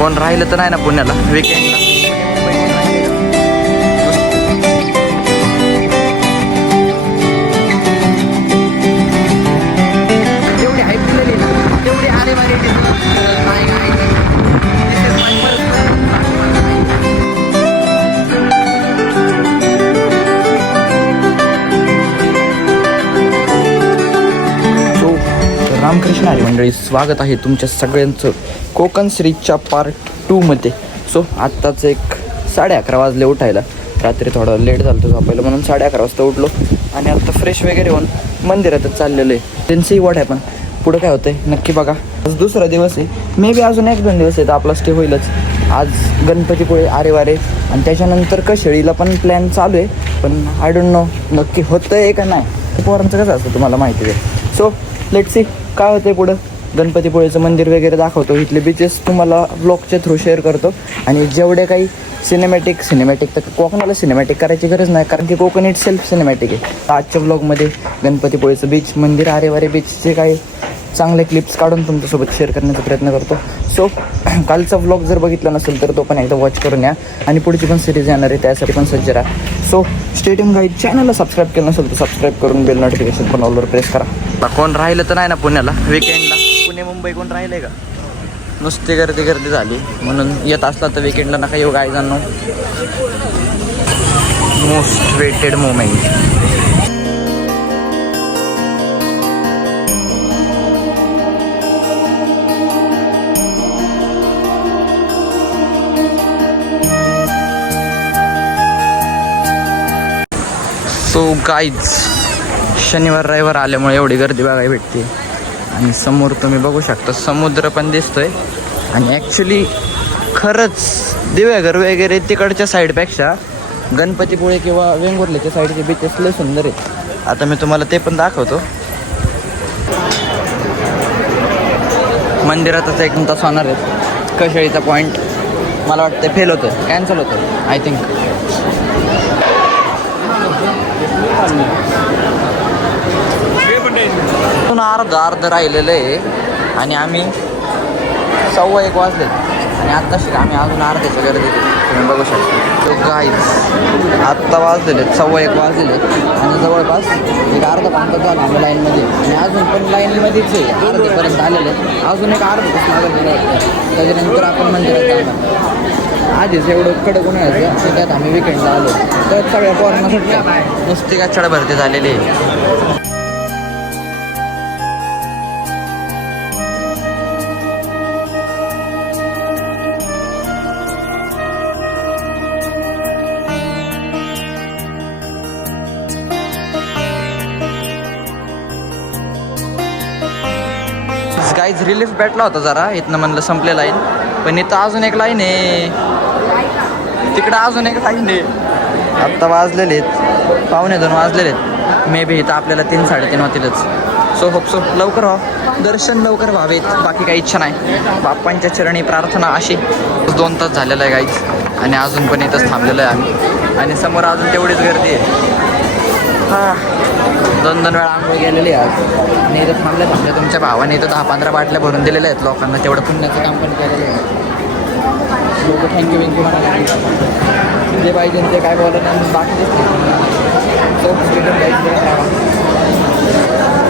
कोण राहिलं तर नाही ना पुण्याला विकेंडला. तेवढी हाईप दिलेली ना तेवढी आले रामकृष्ण हरी मंडळी, स्वागत आहे तुमच्या सगळ्यांचं कोकण सिरीजच्या पार्ट 2मध्ये. सो आत्ताच एक 11:30 वाजले उठायला. रात्री थोडं लेट झालं होतं झोपायला म्हणून 11:30 वाजता उठलो आणि आत्ता फ्रेश वगैरे होऊन मंदिरातच चाललेलं आहे. त्यांचंही वाट आहे, पण पुढं काय होतं आहे नक्की बघा. आज दुसरा दिवस आहे, मे बी अजून 1-2 दिवस आहे तर आपला स्टे होईलच. आज गणपतीपुळे आरे वारे आणि त्याच्यानंतर कशेळीला पण प्लॅन चालू आहे, पण आय डोंट नो नक्की होतं आहे का नाही. पोरांचं कसं असतं तुम्हाला माहिती आहे. सो लेट्स सी काय होतं आहे पुढं. गणपतीपुळेचं मंदिर वगैरे दाखवतो, इथले बीचेस तुम्हाला ब्लॉगच्या थ्रू शेअर करतो आणि जेवढे काही सिनेमॅटिक तर कोकणाला सिनेमॅटिक करायची गरज नाही, कारण की कोकण इट सेल्फ सिनेमॅटिक आहे. आजच्या ब्लॉगमध्ये गणपतीपुळेचं बीच, मंदिर, आरेवारे बीचचे काही चांगले क्लिप्स काढून तुमच्यासोबत शेअर करण्याचा प्रयत्न करतो. सो कालचा व्लॉग जर बघितला नसेल तर तो पण एकदा वॉच करून या आणि पुढची पण सिरीज येणार आहे, त्यासाठी पण सज्ज राहा. So stay tune guide. चॅनलला सबस्क्राईब केलं नसेल तर सबस्क्राईब करून बेल नोटिफिकेशन पण ऑलवर प्रेस करा. कोण राहिलं तर नाही ना पुण्याला विकेंडला. पुणे मुंबई कोण राहिलं आहे का? नुसती गर्दी झाली, म्हणून येत असला तर विकेंडला नका येऊ गायजांनो. Most waited moment. So guys, शनिवार रविवार आल्यामुळे एवढी गर्दी बघायला भेटते आणि समोर तुम्ही बघू शकता समुद्र पण दिसतोय. आणि ॲक्च्युली खरंच दिवेघर वगैरे तिकडच्या साईडपेक्षा गणपतीपुळे किंवा वेंगुर्ल्याच्या साईडचे बीचेस लय सुंदर आहेत. आता मी तुम्हाला ते पण दाखवतो. मंदिरातच एक तास होणार आहे. कशेळीचा पॉईंट मला वाटतं फेल होतं, कॅन्सल होतं आय थिंक. अर्ध राहिलेलं आहे आणि आम्ही 1:15 वाजले आणि आत्ताशी आम्ही अजून अर्ध्याच्या गर्दीत तुम्ही बघू शकता. तो गाईज आत्ता वाजलेले 1:15 वाजलेले आणि जवळपास एक अर्धा पाऊण तास झाला आम्ही लाईनमध्ये आणि अजून पण लाईनमध्येच आहे. अर्धेपर्यंत आलेले, अजून एक अर्धा तास मागं गेलं होतं. त्याच्यानंतर आपण मंदिरात जाणार. आधीच एवढं कडक उन्हाळ्याचं त्यात आम्ही विकेंडला आलो तर सगळ्या पोरांना सुटल्या, नुसती गाछड भरती झालेली आहे. गाईज रिलीफ भेटला होता जरा, इथनं म्हणलं संपले लाईन, पण इथं अजून एक लाईन आहे, तिकडं अजून एक लाईन आहे. आत्ता वाजलेले आहेत 1:15 वाजलेले आहेत. मे बी इथं आपल्याला 3-3:30 होतीलच. सो होप लवकर व्हावं, दर्शन लवकर व्हावेत, बाकी काही इच्छा नाही. बाप्पांच्या चरणी प्रार्थना अशी. 2 तास झालेलं आहे गाईज आणि अजून पण इथंच थांबलेलं आहे आम्ही आणि समोर अजून तेवढीच गर्दी आहे. हां, 2 वेळा आंघोळ गेलेली आहे आज आणि इथं थांबल्या तुमच्या भावाने इथं 10-15 बाटल्या भरून दिलेल्या आहेत लोकांना. तेवढं पुण्याचं काम पण केलेलं आहे. लोक थँक्यू म्हणा, जे पाहिजे ते काय बोलत नाही, बाकी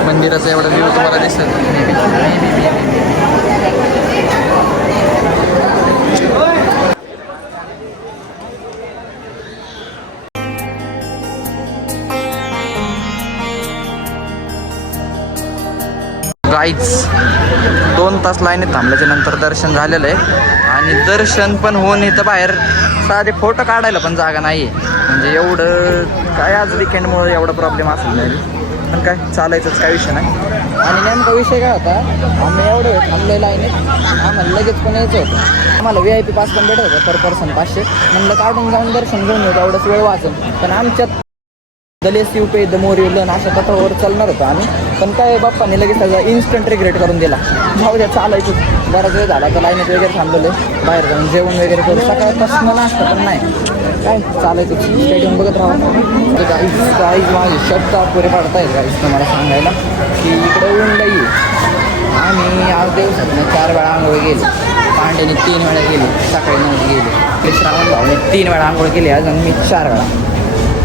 मंदिराचं एवढं व्ह्यू तुम्हाला दिसत. गाईज 2 तास लाईनीत थांबल्याच्या नंतर दर्शन झालेलं आहे आणि दर्शन पण होऊन इथं बाहेर साधे फोटो काढायला पण जागा नाही आहे. म्हणजे एवढं काय आज विकेंडमुळे एवढा प्रॉब्लेम असेल नाही, पण काय चालायचंच काय विषय नाही. आणि नेमका विषय काय होता, आम्ही एवढं थांबलेलं लाईनीत, आम्हाला लगेच पण यायचं होतं. आम्हाला VIP पास पण भेटत होतं पर पर्सन 500. म्हणलं काढून जाऊन दर्शन घेऊन येतो, एवढंच वेळ वाचून. पण आमच्यात the less you pay the more you learn अशा तत्वावर चालणार होतं आम्ही, पण काय बाप्पाने लगेच त्याचा इन्स्टंट रिग्रेट करून दिला. जाऊ द्या, चालायचं बराच वेळ झाला तर लाईनीत वगैरे थांबलेलं, बाहेर जाऊन जेवण वगैरे करू. सकाळपासून नाश्ता पण नाही, काय चालायचं स्टेडियम बघत राहावं. तर गाईज माझे शब्द पुरे पाडतायत गाईज तुम्हाला सांगायला की इकडे ऊन नाही आहे. आम्ही आज दिवसातून 4 वेळा आंघोळ गेली. पांड्याने 3 वेळा गेले, सकाळी 9 गेले. श्रावण भाऊने 3 वेळा आंघोळ केली आज आणि मी 4 वेळा.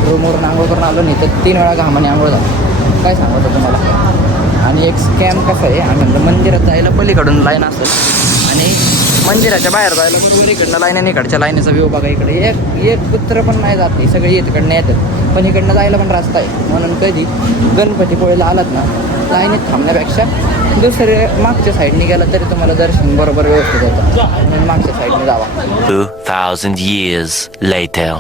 रूमवरून आंघोळ करून आलो नाही तर 3 वेळा घामाने आंघोळ झाली. काय सांगतो तुम्हाला. आणि एक स्कॅम कसा आहे, आम्ही म्हणलं मंदिरात जायला पलीकडून लाईन असेल आणि मंदिराच्या बाहेर जायला पण इकडनं लाईन आणि इकडच्या लाईनीचा व्यू बघा. इकडे एक कुत्र पण नाही जात नाही, सगळे इकडनं येतात. पण इकडनं जायला पण रस्ता आहे. म्हणून कधी गणपतीपुळेला आलात ना, लाईनीत थांबण्यापेक्षा दुसरे मागच्या साईडने गेला तरी तुम्हाला दर्शन बरोबर व्यवस्थित होतं. म्हणून मागच्या साईडने जावा. 2000 years later.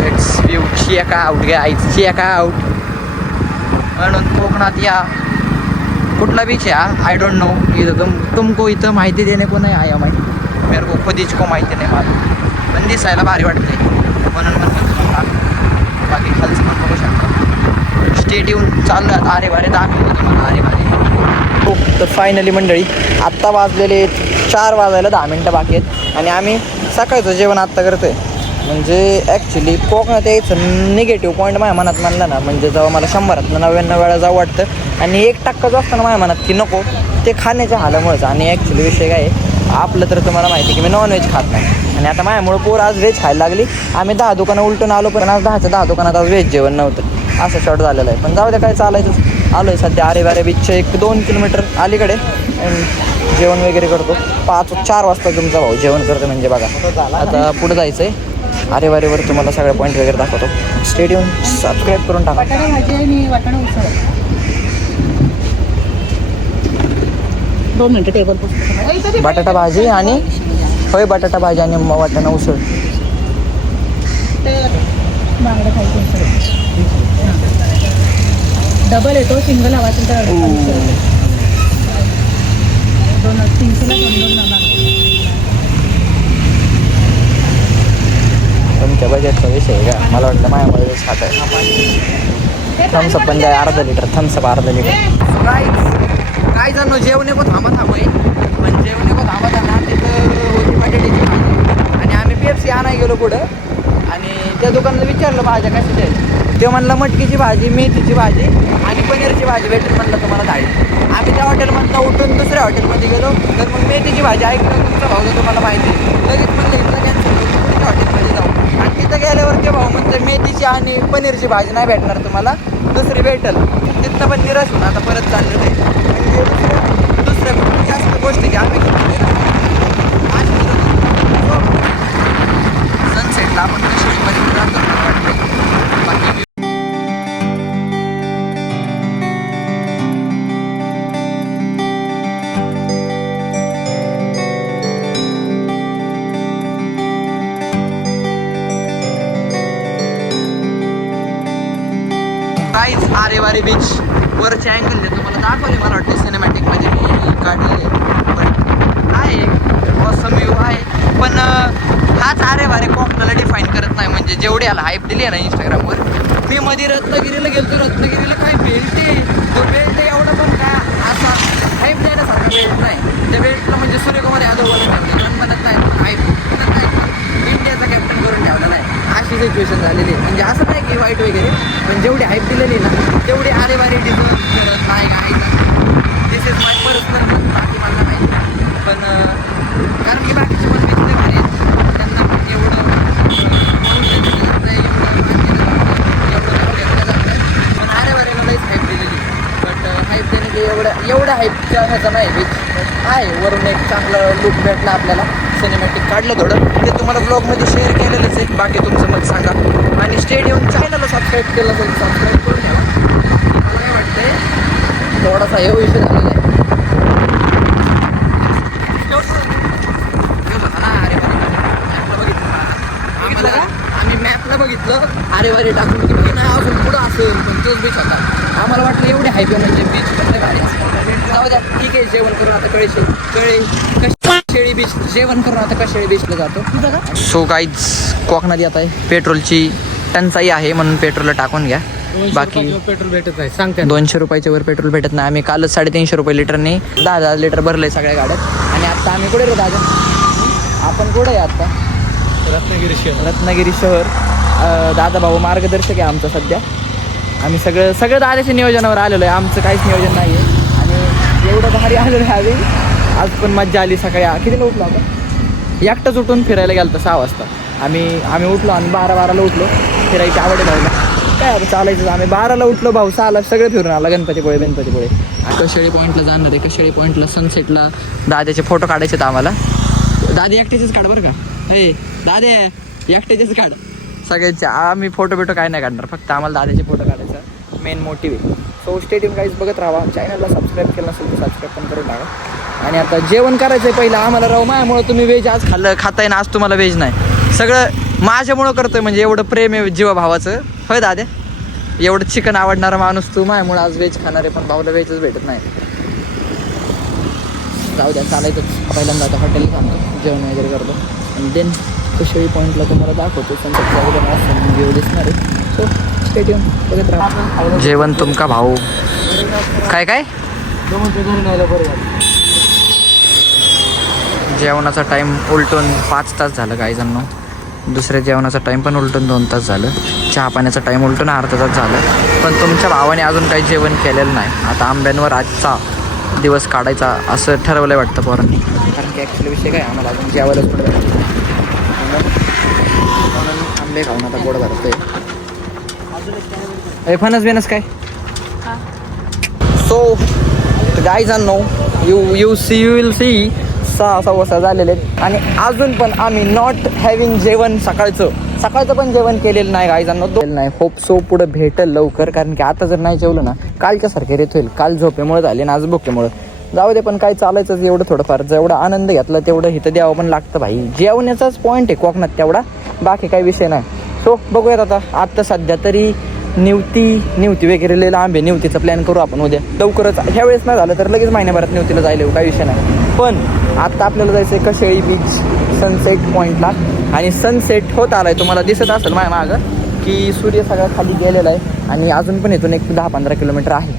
Let's view check out guys, check out. म्हणून कोकणात या. कुठला बीच आहे आय डोंट नो. इथं तुमको इथं माहिती देणे को नाही आया माहिती, मेरे को खुदीच को माहिती नाही मला. पण दिसायला भारी वाटते म्हणून बाकी खालचं पण बघू शकता. स्टेट येऊन चाललं आता. अरे बारे दाखवतो तुम्हाला. अरे बारे हो. तर फायनली मंडळी आत्ता वाजलेले 4 वाजायला 10 मिनटं बाकी आहेत आणि आम्ही सकाळचं जेवण आत्ता करतोय. म्हणजे ॲक्च्युली कोकणात यायचं निगेटिव्ह पॉईंट माझ्या मनात मानला ना, म्हणजे जेव्हा मला 100 99 वेळा जावं वाटतं आणि 1% जो असतं ना माझ्या मनात की नको, ते खाण्याच्या हालामुळेच. आणि ॲक्च्युली विषय काय आहे आपलं, तर तुम्हाला माहिती की मी नॉनव्हेज खात नाही आणि आता माझ्यामुळं पोर आज व्हेज खायला लागली. आम्ही 10 दुकानं उलटून आलो पण आज 10च्या 10 दुकानात आज व्हेज जेवण नव्हतं. असं शॉर्ट झालेलं आहे. पण जाऊ द्या, काय चालायचं. आलो आहे सध्या अरे बारे बीचच्या 1-2 किलोमीटर अलीकडे. जेवण वगैरे करतो. 4 वाजता तुमचा भाऊ जेवण करतो म्हणजे बघा. आता पुढं जायचं आहे. अरे वारेवर तुम्हाला सगळे पॉईंट वगैरे दाखवतो. स्टेडियम सबस्क्राईब करून टाका. बटाटा भाजी आणि होय, बटाटा भाजी आणि वाटाणा उसळ. डबल येतो, सिंगल हवा असेल तर 300 तुमच्या बजेटचा विषय आहे का? मला वाटतं माझ्यामुळे खात आहे. थम्सअप पण द्या अर्धा लिटर. थम्सअप अर्धा लिटर. काय जण जेवणे को थांबा थांबा पण जेवणे को थांबा थांबा तिथं होती बटाट्याची भाजी आणि आम्ही पेप्सी आणायला गेलो पुढं आणि त्या दुकानाला विचारलं भाज्या कशाच्या आहेत. ते म्हणलं मटकीची भाजी, मेथीची भाजी आणि पनीरची भाजी भेटेल म्हणलं तुम्हाला थाळी. आम्ही त्या हॉटेलमधनं उठून दुसऱ्या हॉटेलमध्ये गेलो तर मग मेथीची भाजी ऐकलं तुमचा भाऊ तुम्हाला माहिती आहे. लगेच म्हणलं इथलं कॅन्सल हॉटेलमध्ये जाऊ आणि तिथं गेल्यावर ते भाऊ म्हणतं मेथीची आणि पनीरची भाजी नाही भेटणार तुम्हाला, दुसरी भेटेल. तिथनं पण निराश होऊन आता परत चाललेलं आहे. म्हणजे दुसऱ्या जास्त गोष्टी की आम्ही सनसेटला आपण कश्मीरमध्ये जातो वाटतं. बाकी काहीच आरे वारे बीच वरचे अँगल जे तुम्हाला दाखवले मला वाटतं सिनेमॅटिकमध्ये काढलेले. पण आहे ऑसम व्ह्यू आहे. पण हाच आरे वारे कोकणाला डिफाईन करत नाही. म्हणजे जेवढी याला हाईप दिली आहे ना इंस्टाग्रामवर. मी मध्ये रत्नागिरीला गेलो, रत्नागिरीला काय बेल्ट आहे. तो बेल्ट एवढं पण काय असा हाईप देण्यासारखा बेल्ट नाही. त्या बेल्टला म्हणजे सूर्यकुमार यादवला ठेवलं म्हणत नाही, हाईप नाही. इंडियाचा कॅप्टन करून ठेवलेला आहे. अशी सिच्युएशन झालेली आहे. म्हणजे असं नाही की वाईट वगैरे, पण जेवढी हाईप दिलेली ना तेवढी आरे वारे डिझर्व करत नाही. काय दिस इज माय पर्सनल मत, बाकी मला नाही. पण कारण की बाकीचे पण मित्र भारी आहेत, त्यांना पण एवढं पण आरे वारेला लईच हाईप दिलेली. बट हाईप देणे की एवढ्या हाईपच्या ह्याचा नाही बीच आहे. वरून एक चांगलं लुक भेटला आपल्याला. सिनेमॅटिक काढलं थोडं, ते तुम्हाला ब्लॉगमध्ये शेअर केलेलंच आहे. बाकी तुमचं मत सांगा. आणि स्टेडियम चॅनलला सबस्क्राईब केलं असेल सबस्क्राईब करून ठेवा. मला काय वाटतंय थोडासा हे विषय झालेला आहे. आम्ही मॅपला बघितलं अरे वारे टाकून की नाही अजून पुढं असेल, पण तोच बीच होता. आम्हाला वाटलं एवढे हाईप आहे म्हणजे बीच पण नाही भारी. जाऊ द्या, ठीक आहे. जेवण करून आता कशेळी बीच जेवण करून आता कशेळी बीचला जातो. सो गाईज कोकणात येत आहे. पेट्रोलची टंचाई आहे म्हणून पेट्रोलला टाकून घ्या. बाकी पेट्रोल भेटत नाही सांगते. 200 रुपयाच्या वर पेट्रोल भेटत नाही. आम्ही कालच 350 रुपये लिटरने 10,000 लिटर भरलंय सगळ्या गाड्यात. आणि आता आम्ही कुठे राहतो दादा? आपण कुठे आहे आता? रत्नागिरी शहर. दादा भाऊ मार्गदर्शक आहे आमचा सध्या. आम्ही सगळं दादाच्या नियोजनावर आलेलो आहे. आमचं काहीच नियोजन नाही आहे आणि एवढं भारी आलेलं आहे आम्ही आज पण मज्जा आली. सकाळी कितीला उठलो आपण? एकटाच उठून फिरायला गेलो होतं 6 वाजता. आम्ही उठलो आणि 12ला उठलो. फिरायची आवड आहे भाऊला. काय आता चालायचं. आम्ही 12ला उठलो, भाऊ 6ला सगळं फिरून आला. गणपतीपुळे कशेळी पॉईंटला जाणार आहे. कशेळी पॉईंटला सनसेटला दाद्याचे फोटो काढायचे आम्हाला. दादी एकट्याचेच काढ बरं का. हे दादे एकट्याचेच काढ सगळ्यांचे. आम्ही फोटो काय नाही काढणार, फक्त आम्हाला दादाचे फोटो काढायचा मेन मोटिव्ह आहे. सो स्टेडियम गाईज बघत राहा. चॅनलला सबस्क्राईब केलं नसेल तर सबस्क्राईब पण करून टाका. आणि आता जेवण करायचं आहे पहिलं आम्हाला. राहू माझ्यामुळं तुम्ही व्हेज आज खाताय ना, आज तुम्हाला व्हेज नाही. सगळं माझ्यामुळं करतोय, म्हणजे एवढं प्रेम आहे जीवाभावाचं. होय दादे, एवढं चिकन आवडणारा माणूस तू. माझ्यामुळं आज व्हेज खाणार आहे, पण भाऊला व्हेजच भेटत नाही. जाऊ द्या, चालायचंच. पहिल्यांदा आता हॉटेल थांबतो, जेवण वगैरे करतो आणि देन कशेळी पॉईंटला तुम्हाला दाखवतो. सनसेटचा वगैरे असं व्ह्यू दिसणार आहे. सो स्टेडियम बघत राहा. जेवण तुमका भाऊ. काय जेवणाचा टाईम उलटून 5 तास झालं काही जण. दुसऱ्या जेवणाचा टाईम पण उलटून 2 तास झालं. चहा पाण्याचा टाईम उलटून अर्धा तास झालं. पण तुमच्या भावाने अजून काही जेवण केलेलं नाही. आता आंब्यांवर आजचा दिवस काढायचा असं ठरवलं आहे वाटतं पोरांनी. कारण की ॲक्च्युली विषय काय, आम्हाला अजून जेवायलाच पुढे आंबे खाऊन आता गोड भरतोय. फणस काय. सो गाईजांनो, यू विल सी 6:15 झालेले आहेत आणि अजून पण आम्ही नॉट हॅव्हिंग जेवण. सकाळचं पण जेवण केलेलं नाही गाईजांनो. नाही. होप सो पुढं भेटेल लवकर, कारण की आता जर नाही जेवलं ना कालच्यासारखे रेत होईल. काल झोपेमुळे झाले ना, आज भुकेमुळे. जाऊ दे, पण काय चालायचंच. एवढं थोडंफार जेवढा आनंद घेतला तेवढं इथं द्यावं पण लागतं भाई. जेवण्याचाच पॉईंट आहे कोकणात तेवढा, बाकी काही विषय नाही. सो बघूयात आता सध्या तरी निवती वगैरे लई लांब आहे. निवतीचा प्लॅन करू आपण उद्या लवकरच. ह्या वेळेस नाही झालं तर लगेच महिन्याभरात निवतीला जायला काही विषय नाही. पण आता आपल्याला जायचं आहे कशेळी बीच सनसेट पॉईंटला. आणि सनसेट होत आलाय, तुम्हाला दिसत असेल माझ्या मागं की सूर्य सगळा खाली गेलेला आहे. आणि अजून पण इथून एक 10-15 किलोमीटर आहे.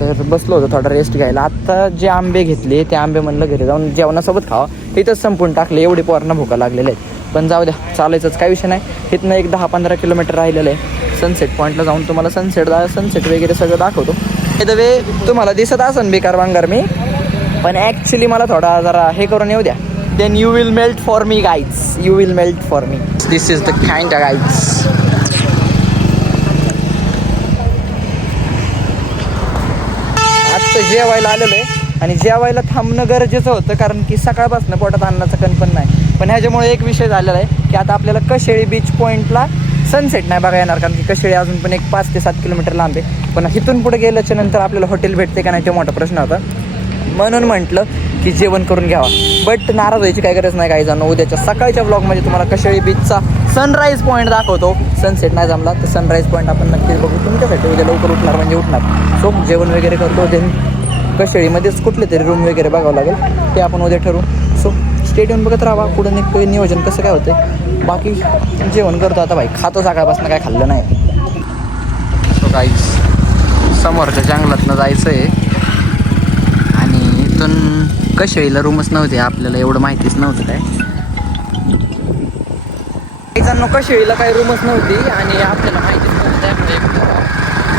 तर बसलो होतो थोडा रेस्ट घ्यायला. आत्ता जे आंबे घेतले ते आंबे म्हणलं घरी जाऊन जेवणासोबत खावा. इथंच संपून टाकले, एवढे पोरांना भुका लागलेले आहेत. पण जाऊ द्या, चालायचंच काही विषय नाही. इथनं एक 10-15 किलोमीटर राहिलेलं आहे. सनसेट पॉईंटला जाऊन तुम्हाला सनसेट वगैरे सगळं दाखवतो. हे द वे तुम्हाला दिसत असेल बेकार वांगार मी, पण ॲक्च्युली मला थोडा जरा हे करून येऊ द्या. Then you will melt for me guys. You will melt for me. This is the kind guys. आजचं जेवायला आलेलं आहे आणि जेवायला थांबणं गरजेचं होतं, कारण की सकाळपासून पोटात अन्नाचं कण पण नाही. पण ह्याच्यामुळे एक विषय झालेला आहे की आता आपल्याला कशेळी बीच पॉईंटला सनसेट नाही बघा येणार, कारण की कशेळी अजून पण एक 5 ते 7 किलोमीटर लांब आहे. पण इथून पुढे गेल्याच्या नंतर आपल्याला हॉटेल भेटते का नाही ते मोठा प्रश्न होता. म्हणून म्हटलं की जेवण करून घ्यावा. बट नाराज व्हायची काही गरज नाही काही जाणं. उद्याच्या सकाळच्या ब्लॉगमध्ये तुम्हाला कशेळी बीचचा सनराईज पॉईंट दाखवतो. सनसेट नाही जमला तर सनराईज पॉईंट आपण नक्कीच बघू तुमच्यासाठी. उद्या लवकर उठणार म्हणजे उठणार. सो जेवण वगैरे करतो. देन कशेळीमध्येच कुठले तरी रूम वगैरे बघावं लागेल, ते आपण उद्या ठरवू. सो स्टेडियम बघत राहा. पुढे नियोजन कसं काय होतं. बाकी जेवण करतो आता भाई. खातो सकाळपासून काय खाल्लं नाही. सो गाईज समोरच्या जंगलातनं जायचं आहे आणि इथून कशेळीला रूमच नव्हते आपल्याला, एवढं माहितीच नव्हतं काय. जणांनो कशेळीला काही रूमच नव्हती आणि आपल्याला माहितीच नव्हतं. त्यामुळे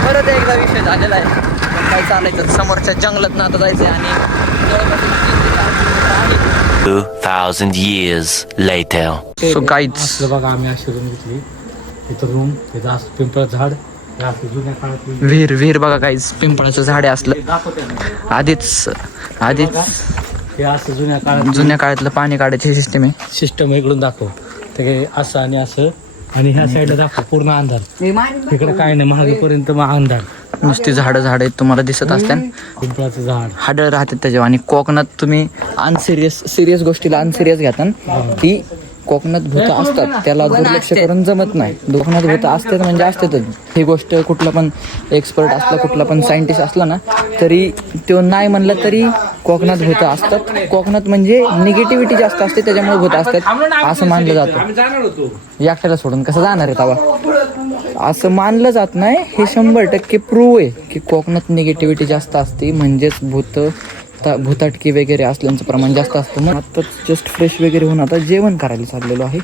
परत एकदा विषय झालेला आहे. पण काय चालायचं, समोरच्या जंगलातनं आता जायचं आणि 2,000 years later. सो गाईज बघा, आम्ही अशी रूम घेतली. इथं रूम, तिथं असं पिंपळ झाड, जुन्या काळात विहीर बघा गाईज. पिंपळाचं झाडे असलं आधीच हे असं जुन्या काळातलं पाणी काढायची सिस्टम आहे. सिस्टम इकडून दाखव. ते असं आणि असं आणि ह्या साईडला दाखव पूर्ण अंधार. तिकडे काय नाही, महागेपर्यंत अंधार. नुसती झाडं आहेत तुम्हाला दिसत असतात. पिंपळाचं झाड, हाडं राहतात त्याच्यावर. आणि कोकणात तुम्ही सिरियस गोष्टीला अनसिरियस घेता की कोकणात भूत असतात, त्याला दुर्लक्ष करून जमत नाही. कोकणात भूत असतात म्हणजे असतातच. ही गोष्ट कुठला पण एक्सपर्ट असला, कुठला पण सायंटिस्ट असला ना, तरी तो नाही म्हणलं तरी कोकणात भूत असतात. कोकणात म्हणजे निगेटिव्हिटी जास्त असते, त्याच्यामुळे भूत असतात असं मानलं जातं. एकट्याला सोडून कसं जाणार आहे तवा, असं मानलं जात नाही. हे 100% प्रूव्ह आहे की कोकणात निगेटिव्हिटी जास्त असते, म्हणजेच भूताटकी वगैरे असल्याचं प्रमाण जास्त असतं. मग आत्ताच जस्ट फ्रेश वगैरे होऊन आता जेवण करायला चाललेलो आहे.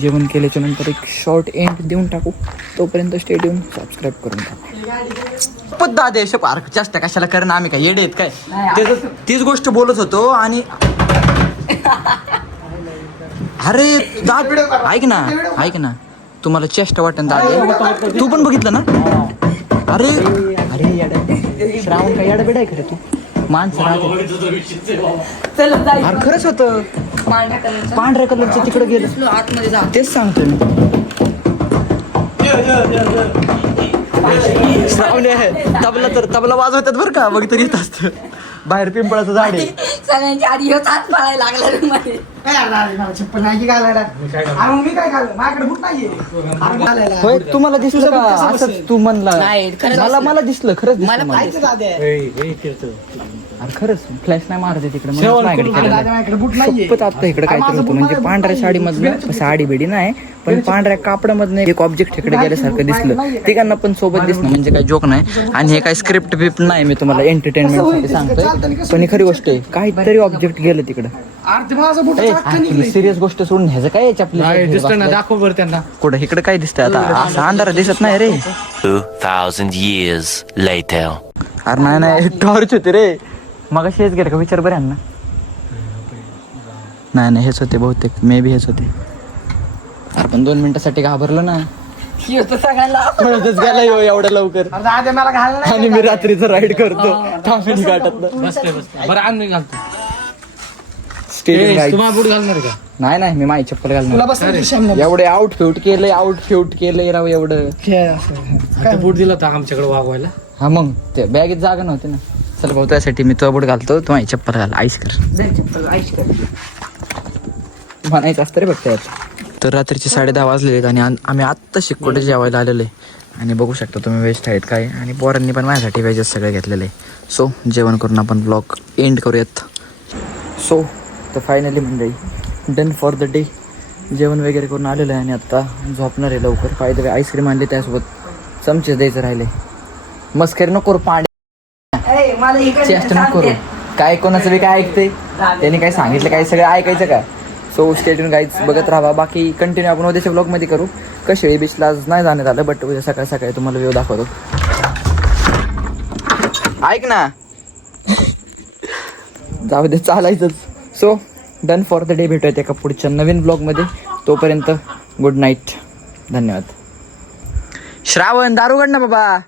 जेवण केल्याच्या नंतर एक शॉर्ट एंड देऊन टाकू. तोपर्यंत स्टेडियम सबस्क्राईब करून टाकू. पद्धा आदेश पार्क चेष्टा कशाला करणं आम्ही काय येडे आहेत काय तीच गोष्ट बोलत होतो आणि अरे ऐक ना तुम्हाला चेष्टा वाटन दादा तू पण बघितलं ना अरे अरे येडा श्रावण काय येडा बेडा आहे खरे तू माणसं अरे खरंच होतं पांढऱ्या कलरचं तिकडे गेलं आतमध्ये जा तेच सांगतो मी श्रावण तबला तर तबला वाजवतात बरं का मग तरी येत असतं बाहेर पिंपळाचं झाड आहे सगळ्यांच्या आधी ह्योच हात पाळायला लागला रे मध्ये. चप्पल नाही घालायला अरे मग मी काय घालू माझ्याकडे बुट नाहीये होय तुम्हाला दिसलं का असंच तू म्हणला नाही, खरंच मला दिसलं खरंच दिसलं मला. जायचं दाद्या अरे खरंच फ्लॅश नाही मारते तिकडे म्हणून शेवण माझ्याकडे करून केलेलं आहे. माझ्याकडे बुट नाहीये सोबत आता इकडे काहीतरी होतं म्हणजे पांढऱ्या साडीमधनं साडी बिडी नाही पण पांढऱ्या कापडामधनं एक ऑब्जेक्ट इकडे गेल्यासारखं दिसलं तिघांना पण सोबत दिसणं म्हणजे काही जोक नाही आणि हे काही स्क्रिप्ट बिप्ट नाही मी तुम्हाला एंटरटेनमेंट साठी सांगतोय पण ही खरी गोष्ट आहे काहीतरी ऑब्जेक्ट गेलं तिकडं अरे ते माझं बुट सिरियस गोष्ट सोडून ह्याचं काय नाही दिसलं ना चपली दाखव बरं त्यांना कुठं इकडे काय दिसतंय आता असं अंधार दिसत नाही रे 2,000 years later. अरे नाही टॉर्च होते रे मग हेच गेलं का विचार बरं ना नाही हेच होते बहुतेक मे बी हेच होते आपण 2 मिनिटासाठी घाबरलो ना ह्यो तर सगळ्यांना कळतच गेला एवढ्या लवकर अरे दाद्या मला घाललं नाही आणि मी रात्रीचं राईड करतो थांबणी घाटात बसते बरं आण मी घालतो स्टेडियम तुम्हाला बूट घालणार का नाही मी माझी चप्पल तुला घालणार बसलं श्याम एवढे आउटफिट केलंय राव एवढं खेळ असं आता बूट दिला होता आमच्याकडे वागवायला हा मग ते बॅगेत जागा नव्हती ना चल भाऊ त्यासाठी मी तो बूट घालतो तू माझी चप्पल घाल आईस कर म्हणायचं असतं रे बघ त्यात तर रात्रीचे 10:30 वाजलेले आहेत आणि आम्ही आत्ता शिकवडे जेवायला आलेलो आहे आणि बघू शकता तुम्ही वेस्ट आहेत काय आणि पोरांनी पण माझ्यासाठी वेजेस सगळे घेतलेले आहे सो जेवण करून आपण ब्लॉग एंड करूयात सो तर फायनली मंडळी डन फॉर द डे जेवण वगैरे करून आलेलं आहे आणि आत्ता झोपणार आहे लवकर पाहिजे आईस्क्रीम आणली त्यासोबत चमचे द्यायचं राहिले मस्करी नको करू ए, मला इकडे चेष्टा नको करू सांगते. काय कोणाचं बी काय ऐकते त्यांनी काय सांगितलं काय सगळं ऐकायचं का सो स्टेडियम गाईज बघत राहा बाकी कंटिन्यू आपण उद्याच्या ब्लॉगमध्ये करू कशी बीचला आज नाही जाण्यात आलं बट उद्या सकाळी तुम्हाला व्ह्यू दाखवतो ऐक ना जाऊ दे चालायचंच so done for the day भेटूयात एका पुढच्या नवीन ब्लॉगमध्ये तोपर्यंत गुड नाईट धन्यवाद श्रावण दारू काढ ना बाबा